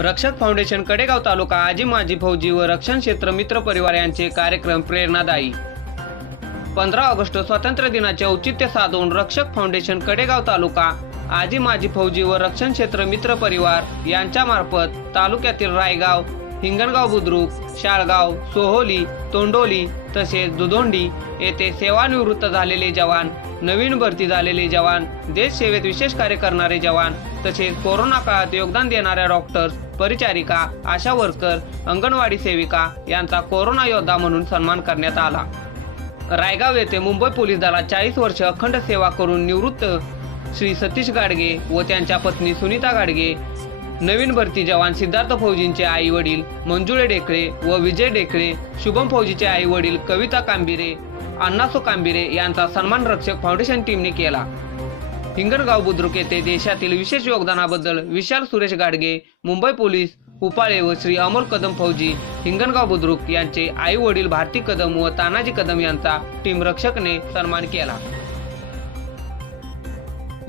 रक्षक फाउंडेशन कडेगाव तालुका आजी माजी फौजी व रक्षण क्षेत्र मित्र परिवार यांचे कार्यक्रम प्रेरणादायी. पंधरा ऑगस्ट स्वातंत्र्य दिनाचे औचित्य साधून रक्षक फाउंडेशन कडेगाव तालुका आजी माजी फौजी व रक्षण क्षेत्र मित्र परिवार यांच्या मार्फत तालुक्यातील रायगाव हिंगणगाव बुद्रुक शाळगाव सोहोली तोंडोली तसेच दुधोंडी येथे सेवानिवृत्त झालेले जवान नवीन भरती झालेले जवान देश सेवेत विशेष कार्य करणारे जवान तसेच कोरोना काळात योगदान देणाऱ्या डॉक्टर्स परिचारिका आशा वर्कर अंगणवाडी सेविका यांचा कोरोना योद्धा म्हणून सन्मान करण्यात आला. रायगाव येथे मुंबई पोलीस दलात चाळीस वर्ष अखंड सेवा करून निवृत्त श्री सतीश गाडगे व त्यांच्या पत्नी सुनीता गाडगे नवीन भरती जवान सिद्धार्थ फौजींचे आई वडील मंजुळे डेकळे व विजय डेकळे शुभम फौजीचे आई वडील कविता कांबिरे अण्णासो कांबिरे यांचा सन्मान रक्षक फाउंडेशन टीमने केला. हिंगणगाव बुद्रुक येथे देशातील विशेष योगदानाबद्दल विशाल सुरेश गाडगे मुंबई पोलीस उपाळे व श्री अमोल कदम फौजी हिंगणगाव बुद्रुक यांचे आई वडील भारती कदम व तानाजी कदम यांचा टीम रक्षकने सन्मान केला.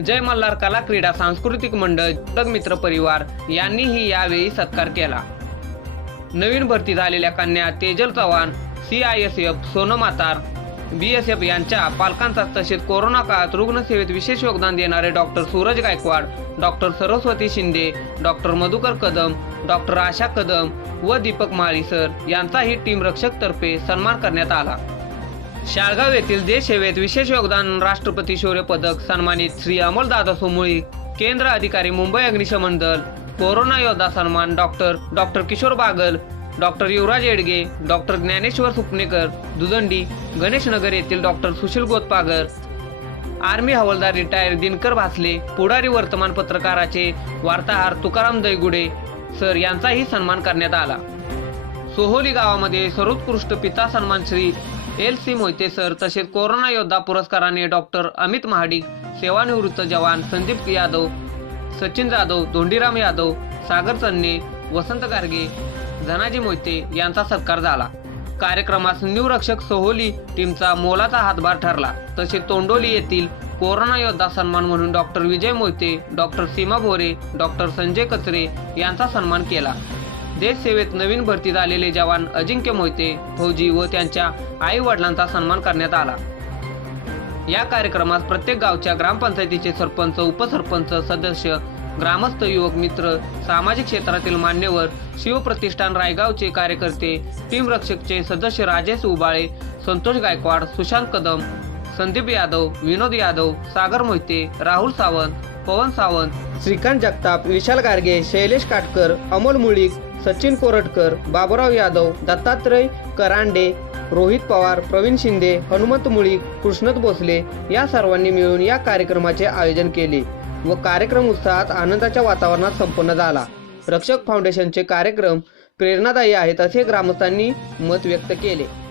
जय मल्हार कला क्रीडा सांस्कृतिक मंडळ जग मित्र परिवार यांनीही यावेळी सत्कार केला. नवीन भरती झालेल्या कन्या Tejal Chavan C I S F सोनमातार B S F यांच्या पालकांचा तसेच कोरोना काळात रुग्णसेवेत विशेष योगदान देणारे doctor Suraj Gaikwad doctor Saraswati Shinde doctor Madhukar Kadam doctor Asha Kadam व दीपक माळी सर यांचाही टीम रक्षक तर्फे सन्मान करण्यात आला. शाळगाव येथील देशसेवेत विशेष योगदान राष्ट्रपती शौर्य पदक सन्मानित श्री अमोलदादा सोमुळी केंद्र अधिकारी मुंबई अग्निशमन दल कोरोना योद्धा सन्मान doctor doctor Kishor Bagal doctor Yuvraj Yedge doctor Dnyaneshwar Supnekar Dudandi Ganeshnagar येथील डॉक्टर सुशील गोतपागर आर्मी हवालदार रिटायर दिनकर भासले पुढारी वर्तमान पत्रकाराचे वार्ताहर तुकाराम दैगुडे सर यांचाही सन्मान करण्यात आला. सोहोली गावामध्ये सर्वोत्कृष्ट पिता सन्मान Shri L C Mohite sir तसेच कोरोना योद्धा पुरस्काराने डॉक्टर अमित महाडिक सेवानिवृत्त जवान संदीप यादव सचिन जाधव धोंडीराम यादव सागर चन्ने वसंत गार्गे धनाजी मोहिते यांचा सत्कार झाला. कार्यक्रमास निवरक्षक सोहोली टीमचा मोलाचा हातभार ठरला. तसे तोंडोली येथील कोरोना योद्धा सन्मान म्हणून doctor Vijay Mohite doctor Seema Bhore doctor Sanjay Kachare यांचा सन्मान केला. देश सेवेत नवीन भरती झालेले जवान अजिंक्य मोहिते फौजी व त्यांच्या आई वडिलांचा सन्मान करण्यात आला. या कार्यक्रमात प्रत्येक गावच्या ग्रामपंचायतीचे सरपंच उपसरपंच सदस्य ग्रामस्थ युवक मित्र सामाजिक क्षेत्रातील मान्यवर शिवप्रतिष्ठान रायगावचे कार्यकर्ते टीम रक्षकचे सदस्य राजेश उबाळे संतोष गायकवाड सुशांत कदम संदीप यादव विनोद यादव सागर मोहिते राहुल सावंत पवन सावंत श्रीकांत जगताप विशाल गार्गे शैलेश काटकर अमोल मुळीक सचिन कोरटकर बाबुराव यादव दत्तात्रय करांडे रोहित पवार प्रवीण शिंदे हनुमंत मुळीक कृष्णत भोसले या सर्वांनी मिळून या कार्यक्रमाचे आयोजन केले. व कार्यक्रम उत्साहात आनंदाच्या वातावरणात संपन्न झाला. रक्षक फाउंडेशनचे कार्यक्रम प्रेरणादायी आहेत असे ग्रामस्थांनी मत व्यक्त केले.